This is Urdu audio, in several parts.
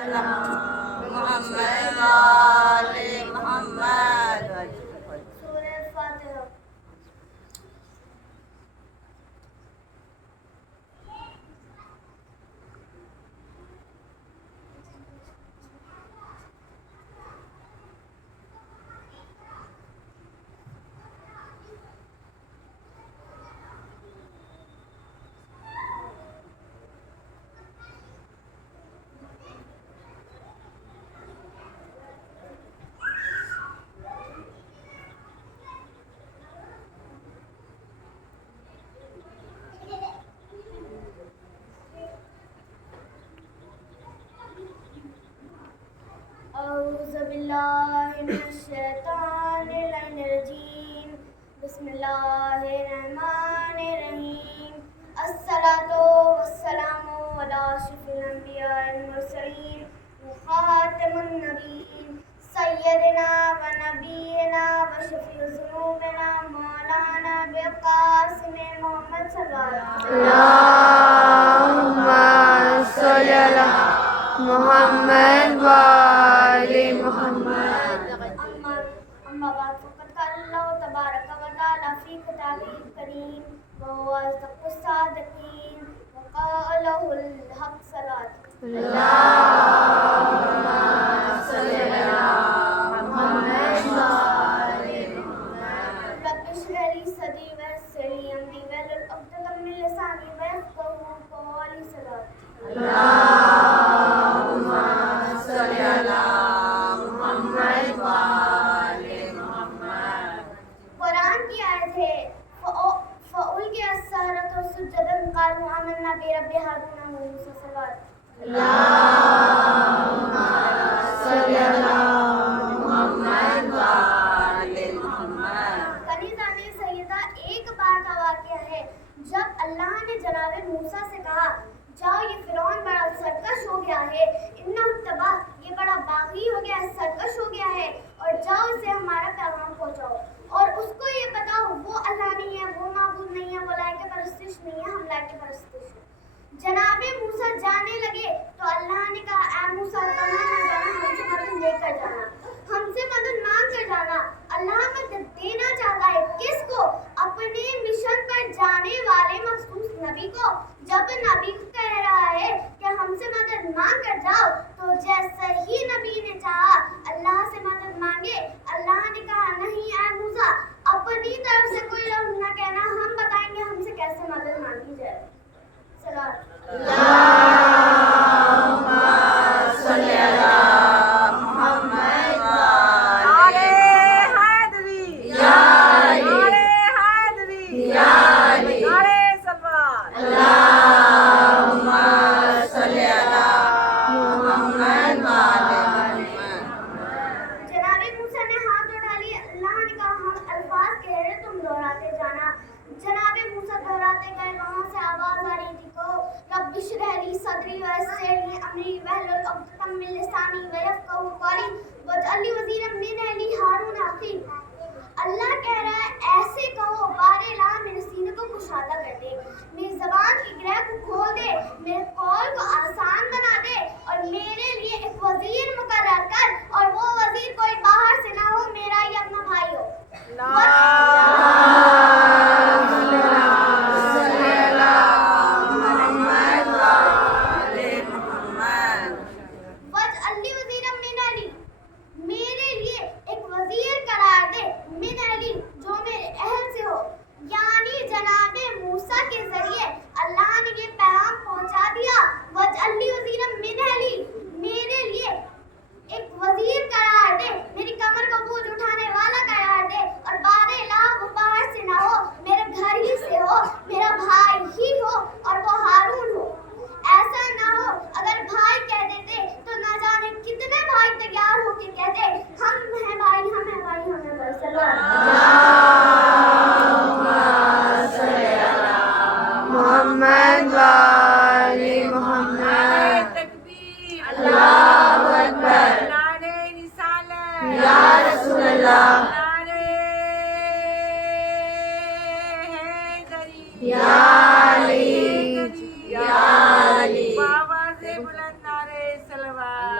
محمد وآل محمد. سورہ فاتحہ. اعوذ باللہ من الشیطان الرجیم. بسم اللہ الرحمن الرحیم. الصلاۃ والسلام علی اشرف الانبیاء والمرسلین وخاتم النبیین سیدنا و نبینا و شفیع ذنوبنا مولانا بالقاسم محمد صلی اللہ علیہ وسلم. اللہم صلی علی محمد وآل محمد. اما بعد فقد قال اللہ تبارک و تعالی فی کتابہ الکریم وهو اصدق الصادقین وقوله الحق. صلاۃ. اللہم صلی علی محمد وآل محمد. رب اشرح لی صدری ویسر لی امری واحلل عقدۃ من لسانی یفقہوا قولی. صلاۃ. اللہم صلی علی محمد وآل محمد. قرآن کی آیت ہے فَأُلْقِيَ السَّحَرَةُ سُجَّدًا قَالُوا آمَنَّا بِرَبِّ هَارُونَ وَمُوسَىٰ. صلاۃ. اللہم صلی علی محمد وآل محمد. کنیزہ نے سیدہ ایک بار کا واقعہ ہے جب اللہ نے جناب موسیٰ سے کہا جاؤ یہ فرعون بڑا سرکش ہو گیا ہے، انہ طغیٰ یہ بڑا باغی ہو گیا ہے، سرکش ہو گیا ہے، اور جاؤ اسے ہمارا پیغام پہنچاؤ اور اس کو یہ بتاؤ وہ اللہ نہیں ہے، وہ معبود نہیں ہے، وہ لائق پرستش نہیں ہے، ہم لائق پرستش ہیں. جناب موسیٰ جانے لگے تو اللہ نے کہا اے موسیٰ تنہا نہ جانا، ہم سے مدد لے کر جانا، ہم سے مدد مانگ کر جانا. اللہ مدد دینا چاہتا ہے کس کو؟ اپنے مشن پر جانے والے مخصوص نبی کو. جب نبی کہہ رہا ہے کہ ہم سے مدد مانگ کر جاؤ تو جیسے ہی نبی نے چاہا اللہ سے مدد مانگے، اللہ نے کہا نہیں اے موسیٰ اپنی طرف سے کوئی لفظ نہ کہنا، ہم بتائیں گے ہم سے کیسے مدد مانگی جائے. صلاۃ. اللہم صلی علی محمد وآل حیدری یا علی حیدری یا علی. اللہم صلی علی محمد وآل محمد. جناب موسیٰ نے ہاتھ اٹھا لیے، اللہ نے کہا ہم الفاظ کہہ رہے تم دہراتے جانا. جناب موسیٰ دہراتے گئے، وہاں سے آواز آ رہی تھی کو رب اشرح لی صدری ویسر لی امری واحلل عقدۃ من لسانی یفقہوا قولی واجعل لی وزیرا من اہلی ہارون اخی. اللہ کہہ رہا ہے ایسے کہو بار الہ میرے سینے کو کشادہ کر دے، میری زبان کی گرہ کو کھول دے، میرے قول کو آسان بنا دے اور میرے لیے ایک وزیر مقرر کر، اور وہ وزیر کوئی باہر سے نہ ہو، میرا ہی اپنا بھائی ہو. واجعل لی وزیرا من اہلی میرے لیے ایک وزیر قرار دے، من اہلی جو میرے اہل سے ہو. یعنی جناب موسیٰ کے ذریعے اللہ نے یہ پیغام پہنچا دیا واجعل لی وزیرا من اہلی میرے لیے ایک وزیر قرار دے، میری کمر کا بوجھ اٹھانے والا قرار دے، اور بار الہ وہ باہر سے نہ ہو، میرے گھر ہی سے ہو، میرا بھائی ہی ہو اور وہ ہارون ہو. ایسا نہ ہو اگر بھائی کہہ دیتے تو نہ جانے کتنے بھائی تیار ہو کے کہتے ہم ہیں بھائی، ہم ہیں بھائی، ہم ہیں بھائی. اللہم صلی علی محمد وآل محمد. تکبیر اللہ اکبر. نعرہ رسالت یا رسول اللہ. نعرہ حیدری یا علی یا علی. بآواز بلند نعرہ صلوات.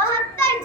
72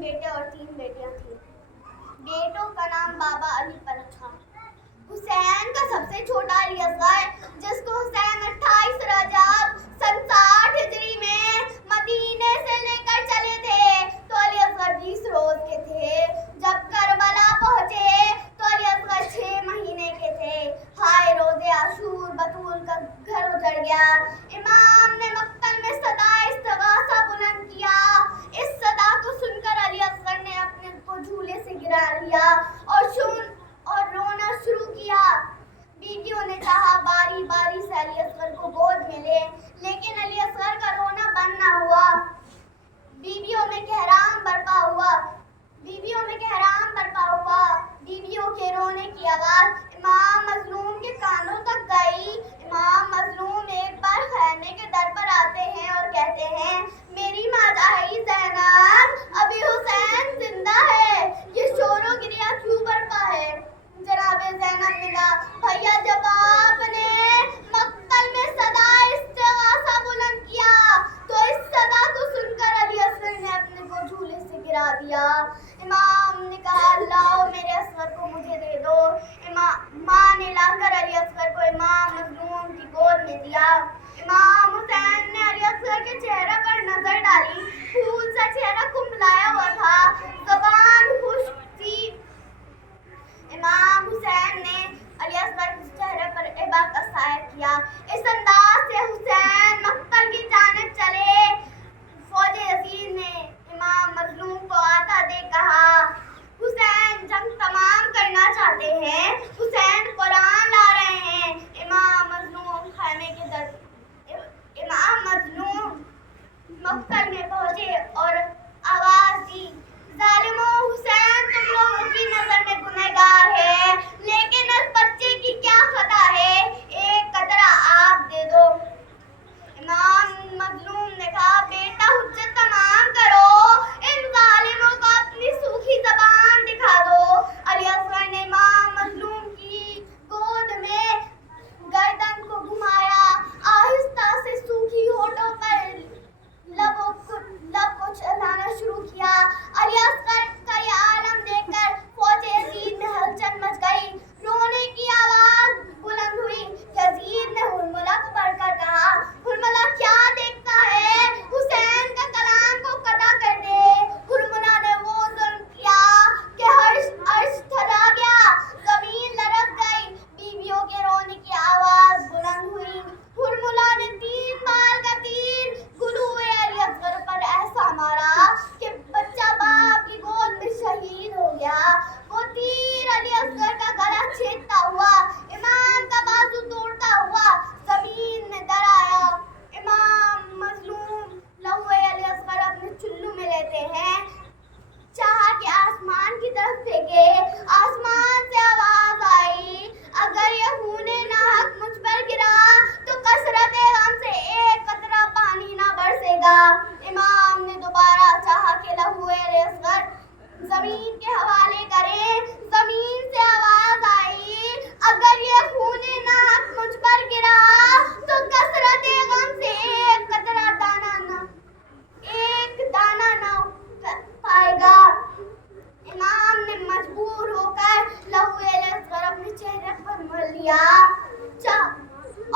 بیٹے اور 3 بیٹیاں تھیں۔ بیٹوں کا نام بابا علی پر رکھا۔ حسین کا سب سے چھوٹا علی اصغر، جس کو حسین 28 رجب سن 60 ہجری میں مدینے سے لے کر چلے تھے تو علی اصغر 20 روز کے تھے۔ جب کربلا پہنچے تو علی اصغر 6 مہینے کے تھے۔ ہائے روز عاشور، بطول کا گھر اجڑ گیا۔ امام نے مقتل میں صدا استغاثہ بلند کیا۔ اس صدا کو سن کر علی اصغر نے اپنے کو جھولے سے گرا لیا اور رونا شروع کیا۔ بیٹیوں نے چاہا باری باری سے علی اصغر کو گود میں لے، لیکن علی اصغر کا رونا بند نہ ہوا۔ بیویوں میں کہرام برپا ہوا۔ بیویوں کے رونے کی آواز امام مظلوم کے کانوں تک گئی۔ امام مظلوم ایک بار خیمے کے در پر آتے ہیں اور کہتے ہیں، میری مادائی زینب، ابھی حسین زندہ ہے، یہ شور و گریہ کیوں برپا ہے؟ جناب زینب نے کہا، بھیا جب آپ نے مقتل میں صدا استغاثہ بلند کیا تو اس صدا کو سن کر علی اصغر نے اپنے کو جھولے سے گرا دیا۔ امام نے کہا، لاؤ میرے اصغر کو مجھے دے دو۔ ماں نے لا کر علی اصغر کو امام مظلوم کی گود میں دیا۔ امام حسین نے علی اصغر کے چہرے پر نظر ڈالی، پھول سا چہرہ کمبلایا ہوا تھا، زبان خشک تھی۔ امام حسین نے علی اصغر کے چہرے پر ابا کا سایہ کیا۔ اس انداز سے حسین مقتل کی جانب چلے۔ فوج یزید نے امام مظلوم کو آتا دیکھ کہا، حسین جنگ تمام کرنا چاہتے ہیں، حسین قرآن لا رہے ہیں۔ امام مظلوم مقتل میں پہنچے اور آواز دی، ظالموں، حسین تم لوگوں کی نظر میں گنہگار ہے، لیکن اس بچے کی کیا خطا ہے؟ ایک قطرہ آب دے دو۔ امام مظلوم نے کہا، بیٹا حجت تمام کرو، ان ظالموں کو اپنی سوکھی زبان دکھا دو۔ علی اصغر نے امام مظلوم کی گود میں گردن کو گھمایا، آہستہ سے سوکھی ہونٹوں پر لب کو چلانا شروع کیا۔ علی اصغر کا یہ عالم دیکھ کر فوج یزید میں ہلچل مچ گئی، رونے کی آواز بلند ہوئی۔ یزید نے ہرملہ کو پڑھ کر کہا، ہرملہ کیا دیکھتا ہے، حسین کا کلام کو قطع کر دے۔ ہرملہ نے وہ ظلم کیا کہ عرش تھلا گیا، زمین لرز گئی، بیویوں کے رونے کی آواز بلند ہوئی۔ ہرملہ نے 3 بال کا تیر گلوئے علی اصغر پر ایسا مارا کہ بچہ باپ کی گود میں شہید ہو گیا۔ وہ تیر علی اصغر کا گلا چھیدتا ہوا، امام کا بازو توڑتا ہوا زمین میں در آیا۔ امام مظلوم لہوئے علی اصغر اپنے چلو میں لیتے ہیں، چاہا کہ آسمان کی طرف پھینکے۔ آسمان سے آواز آئی، اگر یہ خون ناحق مجھ پر گرا تو کثرت غم سے ایک قطرہ پانی نہ برسے گا۔ امام نے دوبارہ چاہا کہ لہوئے علی اصغر زمین کے حوالے کریں۔ زمین سے آواز آئی، اگر یہ خون ناحق مجھ پر گرا تو کثرت غم سے ایک دانہ نہ پائے گا۔ امام نے مجبور ہو کر لہوئے علی اصغر اپنے چہرے پر مل لیا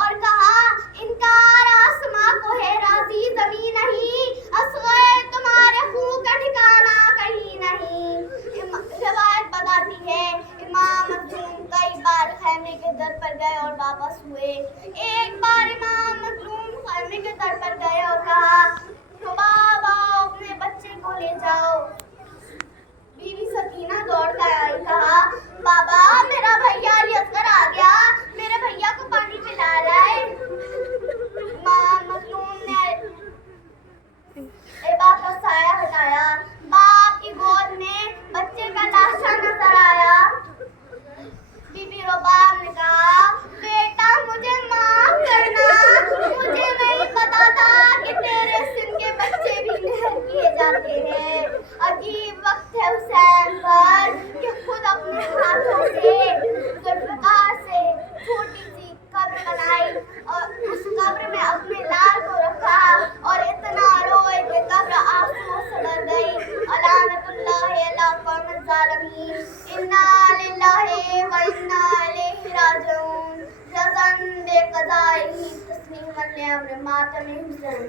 اور کہا، انکار آسماں کو ہے، راضی زمین نہیں، اصغر تمہارے خون کا ٹھکانہ کہیں نہیں۔ روایت بتاتی ہے، امام مظلوم کئی بار خیمے کے در پر گئے اور واپس ہوئے۔ ایک بار امام مظلوم خیمے کے در پر گئے اور کہا، رباب آؤ، اپنے بچے کو لے جاؤ۔ بیوی سکینہ دوڑ کر آئی، کہا، بابا میرا بھیا علی اصغر آ گیا، میرے بھیا کو پانی پلا رہا ہے۔ امام مظلوم نے ابا کا سایہ ہٹایا، باپ کی گود میں بچے کا لاشا نظر آیا۔ بی بی رباب نے کہا، بیٹا مجھے معاف کرنا، مجھے نہیں پتا تھا کہ الظالمین انا للہ و انا الیہ راجعون رضا بقضائہ تسلیما لامر ماتم حسین